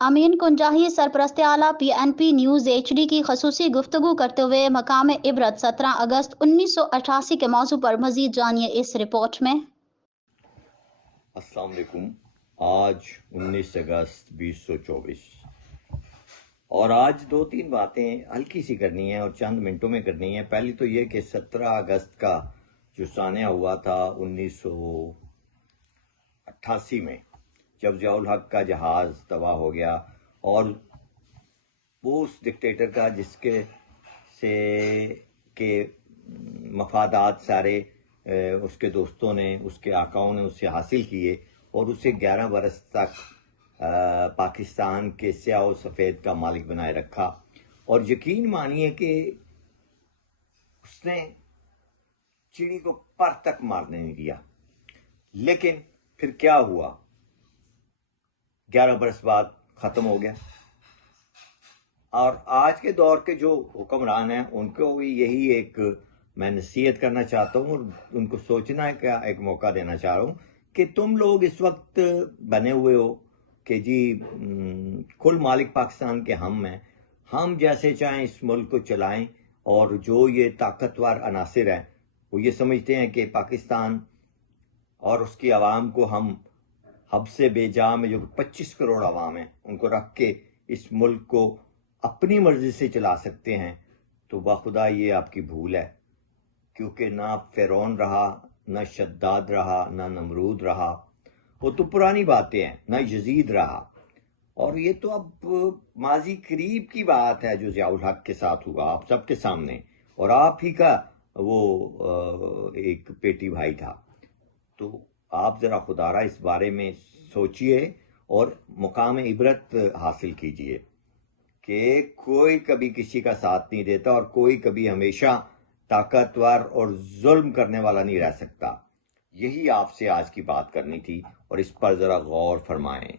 अमीन कुंजाही सरपरस्त आला PNP news HD की खसूसी गुफ्तगू करते हुए मकाम इबरत 17 अगस्त 1988 के मौजू पर मजीद जानिए इस रिपोर्ट में। अस्सलाम वालेकुम। आज 19 अगस्त 2024 और आज दो तीन बातें हल्की सी करनी है और चंद मिनटों में करनी है। पहली तो ये कि 17 अगस्त का जो सानिया हुआ था 1988 में, जब ज़ियाउल हक का जहाज़ तबाह हो गया और वो उस डिक्टेटर का जिसके से के मफादात सारे उसके दोस्तों ने, उसके आकाओं ने उससे हासिल किए और उसे 11 बरस तक पाकिस्तान के स्याह और सफ़ेद का मालिक बनाए रखा। और यकीन मानिए कि उसने चिड़ी को पर तक मारने नहीं दिया। लेकिन फिर क्या हुआ, 11 बरस बाद ख़त्म हो गया। और आज के दौर के जो हुक्मरान हैं उनको भी यही एक मैं नसीहत करना चाहता हूँ और उनको सोचना का एक मौका देना चाह रहा हूँ कि तुम लोग इस वक्त बने हुए हो कि जी कुल मालिक पाकिस्तान के हम हैं, हम जैसे चाहें इस मुल्क को चलाएं। और जो ये ताकतवर अनासिर हैं वो ये समझते हैं कि पाकिस्तान और उसकी आवाम को हम हब से बेजा में जो 25 करोड़ आवाम हैं उनको रख के इस मुल्क को अपनी मर्जी से चला सकते हैं। तो बाखुदा ये आपकी भूल है, क्योंकि ना फ़िरौन रहा, ना शद्दाद रहा, ना नमरूद रहा, वो तो पुरानी बातें हैं, ना यजीद रहा। और ये तो अब माजी करीब की बात है जो ज़ियाउल हक के साथ हुआ आप सबके सामने, और आप ही का वो एक पेटी भाई था। तो आप ज़रा खुदारा इस बारे में सोचिए और मुकाम इबरत हासिल कीजिए कि कोई कभी किसी का साथ नहीं देता और कोई कभी हमेशा ताकतवर और जुल्म करने वाला नहीं रह सकता। यही आपसे आज की बात करनी थी और इस पर ज़रा गौर फरमाएं।